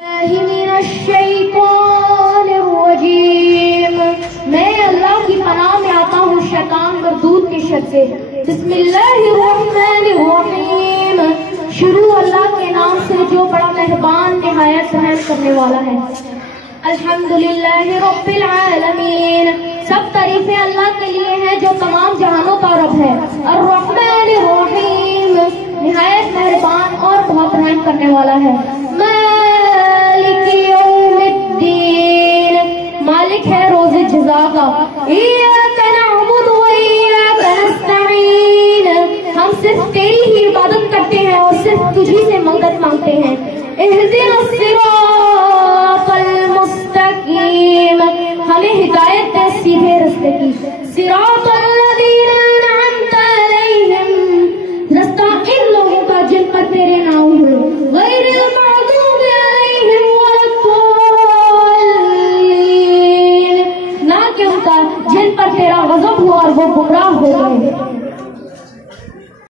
من الشیطان الرجیم، میں اللہ کی پناہ میں آتا ہوں شیطان مردود کے شر سے۔ بسم اللہ الرحمن الرحیم، شروع اللہ کے نام سے جو بڑا مہربان نہایت رحم کرنے والا ہے۔ الحمدللہ رب العالمین، سب تعریفیں اللہ کے لیے ہیں جو تمام جہانوں کا رب ہے۔ الرحمن الرحیم، نہایت مہربان اور بہت رحم کرنے والا ہے۔ مالک یوم الدین، مالک ہے روز جزا کا۔ ایاک نعبد و ایاک نستعین، ہم صرف تیری ہی عبادت کرتے ہیں اور صرف تجھی سے مدد مانگتے ہیں۔ اہدنا الصراط المستقیم، ہمیں ہدایت دے سیدھے رستے کی۔ صراط الذین انعمت علیہم، رستہ ان لوگوں کا جن پر تیرے نام ہو، غیر المغضوب علیہم ولا الضالین، نہ کہ ان کا جن پر تیرا غضب ہو اور وہ گمراہ ہو گئے۔